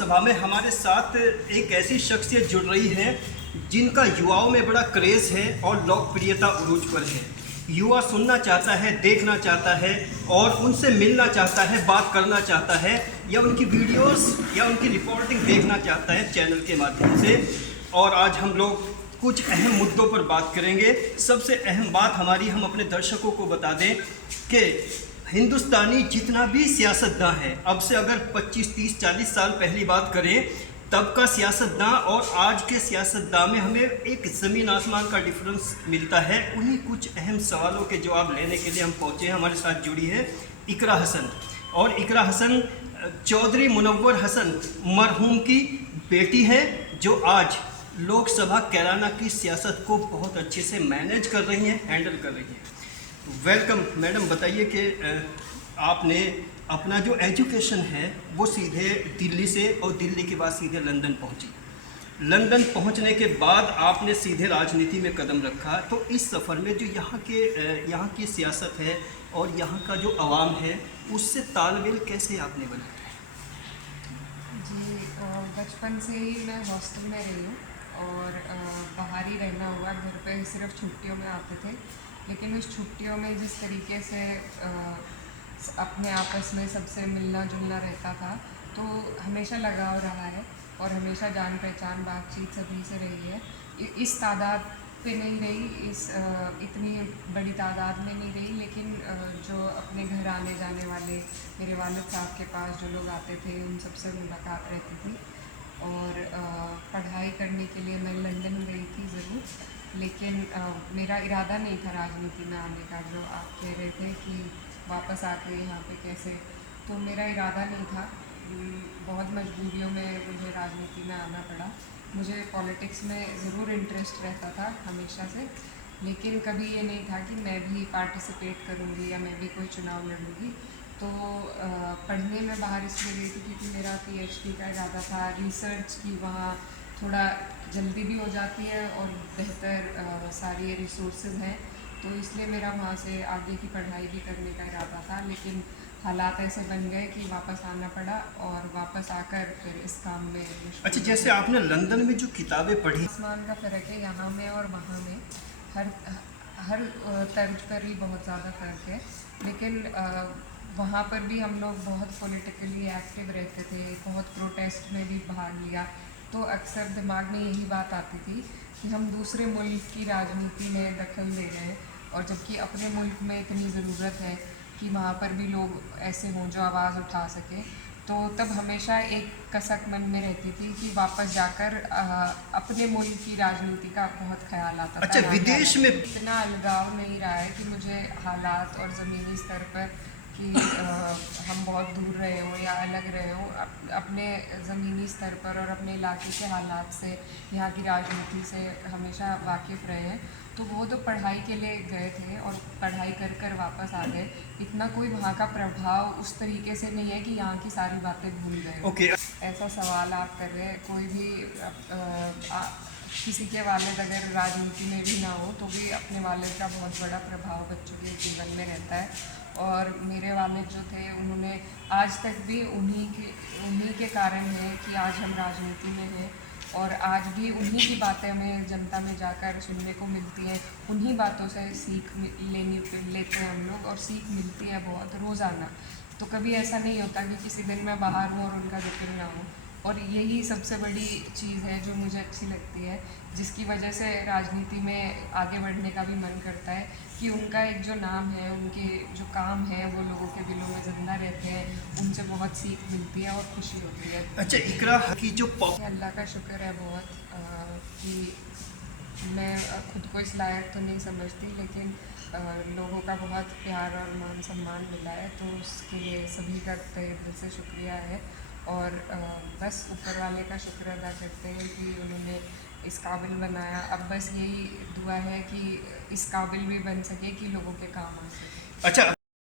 लोकसभा में हमारे साथ एक ऐसी शख्सियत जुड़ रही है जिनका युवाओं में बड़ा क्रेज़ है और लोकप्रियता उरूज पर है। युवा सुनना चाहता है, देखना चाहता है और उनसे मिलना चाहता है, बात करना चाहता है या उनकी वीडियोस या उनकी रिपोर्टिंग देखना चाहता है चैनल के माध्यम से। और आज हम लोग कुछ अहम मुद्दों पर बात करेंगे। सबसे अहम बात हमारी, हम अपने दर्शकों को बता दें कि हिंदुस्तानी जितना भी सियासतदान है, अब से अगर 25, 30, 40 साल पहली बात करें तब का सियासतदान और आज के सियासतदान में हमें एक ज़मीन आसमान का डिफरेंस मिलता है। उन्हीं कुछ अहम सवालों के जवाब लेने के लिए हम पहुँचे हैं। हमारे साथ जुड़ी है इकरा हसन, और इकरा हसन चौधरी मुनव्वर हसन मरहूम की बेटी है, जो आज लोकसभा कैराना की सियासत को बहुत अच्छे से मैनेज कर रही हैं, हैंडल कर रही हैं। Welcome madam. बताइए कि आपने अपना जो एजुकेशन है वो सीधे दिल्ली से, और दिल्ली के बाद सीधे लंदन पहुंची। लंदन पहुंचने के बाद आपने सीधे राजनीति में कदम रखा। तो इस सफ़र में जो यहाँ की सियासत है और यहाँ का जो आवाम है, उससे तालमेल कैसे आपने बनाया? जी, बचपन से ही मैं हॉस्टल में रही हूँ और बाहर ही रहना हुआ। घर पे सिर्फ छुट्टियों में आते थे, लेकिन उस छुट्टियों में जिस तरीके से अपने आपस में सबसे मिलना जुलना रहता था, तो हमेशा लगाव रहा है और हमेशा जान पहचान बातचीत सभी से रही है। इस तादाद पे नहीं रही, इतनी बड़ी तादाद में नहीं रही, लेकिन जो अपने घर आने जाने वाले मेरे वालिद साहब के पास जो लोग आते थे, उन सबसे मुलाकात रहती थी। और पढ़ाई करने के लिए मैं लंदन गई थी ज़रूर, लेकिन मेरा इरादा नहीं था राजनीति में आने का। जो आप कह रहे थे कि वापस आके यहाँ पे कैसे, तो मेरा इरादा नहीं था। बहुत मजबूरियों में मुझे राजनीति में आना पड़ा। मुझे पॉलिटिक्स में ज़रूर इंटरेस्ट रहता था हमेशा से, लेकिन कभी ये नहीं था कि मैं भी पार्टिसिपेट करूँगी या मैं भी कोई चुनाव लड़ूँगी। तो पढ़ने में बाहर इसलिए गई थी क्योंकि मेरा PhD का इरादा था। रिसर्च की वहाँ थोड़ा जल्दी भी हो जाती है और बेहतर सारी रिसोर्सेज हैं, तो इसलिए मेरा वहाँ से आगे की पढ़ाई भी करने का इरादा था। लेकिन हालात ऐसे बन गए कि वापस आना पड़ा और वापस आकर फिर इस काम में। अच्छा, जैसे आपने लंदन में जो किताबें पढ़ी, आसमान का फ़र्क है यहाँ में और वहाँ में। हर हर तर्ज पर ही बहुत ज़्यादा फ़र्क है, लेकिन वहाँ पर भी हम लोग बहुत पॉलिटिकली एक्टिव रहते थे, बहुत प्रोटेस्ट में भी भाग लिया। तो अक्सर दिमाग में यही बात आती थी कि हम दूसरे मुल्क की राजनीति में दखल दे रहे हैं, और जबकि अपने मुल्क में इतनी ज़रूरत है कि वहाँ पर भी लोग ऐसे हों जो आवाज़ उठा सकें। तो तब हमेशा एक कसक मन में रहती थी कि वापस जाकर अपने मुल्क की राजनीति का बहुत ख्याल आता था। अच्छा, विदेश में इतना अलगाव नहीं रहा है कि मुझे हालात और ज़मीनी स्तर पर कि हम बहुत दूर रहे हो या अलग रहे हो, अपने ज़मीनी स्तर पर और अपने इलाके के हालात से, यहाँ की राजनीति से हमेशा वाकिफ़ रहे हैं। तो वो तो पढ़ाई के लिए गए थे और पढ़ाई कर कर वापस आ गए। इतना कोई वहाँ का प्रभाव उस तरीके से नहीं है कि यहाँ की सारी बातें भूल गए। ओके। ऐसा सवाल आप कर रहे हैं। कोई भी किसी के वालिद अगर राजनीति में भी ना हो तो भी अपने वालिद का बहुत बड़ा प्रभाव बच्चों के जीवन में रहता है। और मेरे वालिद जो थे, उन्होंने आज तक भी उन्हीं के कारण है कि आज हम राजनीति में हैं, और आज भी उन्हीं की बातें हमें जनता में जाकर सुनने को मिलती हैं। उन्हीं बातों से सीख लेते हैं हम लोग, और सीख मिलती है बहुत रोज़ाना। तो कभी ऐसा नहीं होता कि किसी दिन मैं बाहर हूँ और उनका जिक्र ना हो। और यही सबसे बड़ी चीज़ है जो मुझे अच्छी लगती है, जिसकी वजह से राजनीति में आगे बढ़ने का भी मन करता है कि उनका एक जो नाम है, उनके जो काम है, वो लोगों के दिलों में ज़िंदा रहते हैं। उनसे बहुत सीख मिलती है और खुशी होती है। अच्छा, इकरा की जो अल्लाह का शुक्र है बहुत कि मैं खुद को इस लायक तो नहीं समझती, लेकिन लोगों का बहुत प्यार और मान सम्मान मिला है, तो उसके लिए सभी का तहे दिल से शुक्रिया है। और बस ऊपर वाले का शुक्र अदा करते हैं कि उन्होंने इस काबिल बनाया। अब बस यही दुआ है कि इस काबिल भी बन सके कि लोगों के काम आ सके। अच्छा।